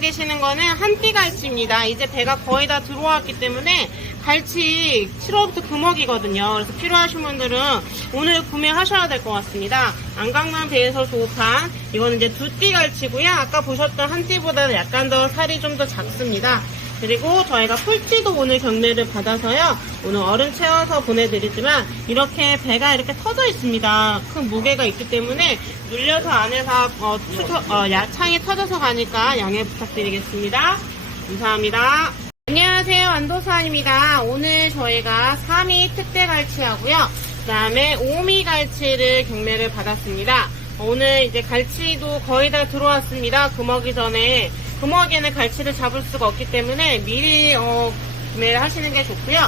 계시는 거는 한띠 갈치입니다. 이제 배가 거의 다 들어왔기 때문에 갈치 7월부터 금어기거든요. 그래서 필요하신 분들은 오늘 구매하셔야 될 것 같습니다. 안강만 배에서 조업한 이거는 이제 두띠 갈치고요. 아까 보셨던 한띠보다는 약간 더 살이 좀 더 작습니다. 그리고 저희가 풀찌도 오늘 경매를 받아서요. 오늘 얼음 채워서 보내드리지만 이렇게 배가 이렇게 터져 있습니다. 큰 무게가 있기 때문에 눌려서 안에서 어, 투- 어, 야창이 터져서 가니까 양해 부탁드리겠습니다. 감사합니다. 안녕하세요. 안도수아입니다. 오늘 저희가 3위 특대 갈치하고요. 그 다음에 5미 갈치를 경매를 받았습니다. 오늘 이제 갈치도 거의 다 들어왔습니다. 금어기 전에. 금어기에는 갈치를 잡을 수가 없기 때문에 미리 어, 구매를 하시는 게 좋고요.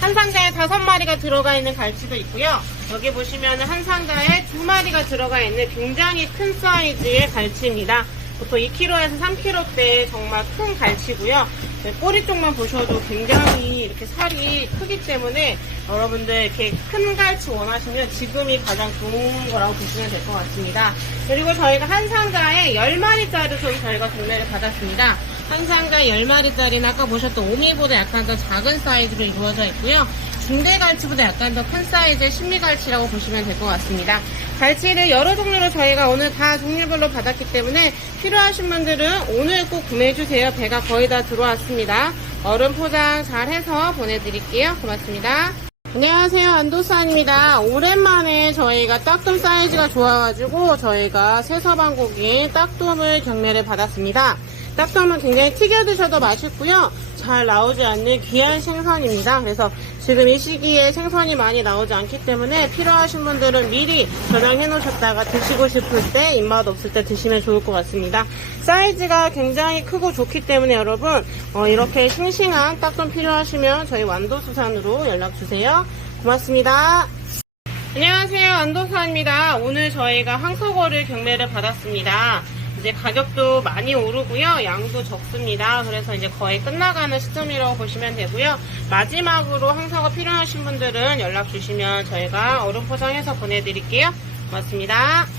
한 상자에 다섯 마리가 들어가 있는 갈치도 있고요. 여기 보시면 한 상자에 두 마리가 들어가 있는 굉장히 큰 사이즈의 갈치입니다. 보통 2kg에서 3kg대 정말 큰 갈치고요. 네, 꼬리 쪽만 보셔도 굉장히 이렇게 살이 크기 때문에 여러분들 이렇게 큰 갈치 원하시면 지금이 가장 좋은 거라고 보시면 될 것 같습니다. 그리고 저희가 한 상자에 10마리짜리 좀 저희가 구매를 받았습니다. 한 상자에 10마리짜리는 아까 보셨던 오미보다 약간 더 작은 사이즈로 이루어져 있고요. 중대 갈치보다 약간 더 큰 사이즈의 신미 갈치라고 보시면 될 것 같습니다. 갈치를 여러 종류로 저희가 오늘 다 종류별로 받았기 때문에 필요하신 분들은 오늘 꼭 구매해주세요. 배가 거의 다 들어왔습니다. 얼음 포장 잘 해서 보내드릴게요. 고맙습니다. 안녕하세요. 안도수아입니다. 오랜만에 저희가 딱돔 사이즈가 좋아가지고 저희가 새서방 고기 딱돔을 경매를 받았습니다. 딱돔은 굉장히 튀겨 드셔도 맛있고요. 잘 나오지 않는 귀한 생선입니다. 그래서 지금 이 시기에 생선이 많이 나오지 않기 때문에 필요하신 분들은 미리 저장해 놓으셨다가 드시고 싶을 때 입맛 없을 때 드시면 좋을 것 같습니다. 사이즈가 굉장히 크고 좋기 때문에 여러분 어, 이렇게 싱싱한 딱돔 필요하시면 저희 완도수산으로 연락 주세요. 고맙습니다. 안녕하세요. 안도사입니다. 오늘 저희가 항서거를 경매를 받았습니다. 이제 가격도 많이 오르고요. 양도 적습니다. 그래서 이제 거의 끝나가는 시점이라고 보시면 되고요. 마지막으로 항서거 필요하신 분들은 연락 주시면 저희가 얼음 포장해서 보내드릴게요. 고맙습니다.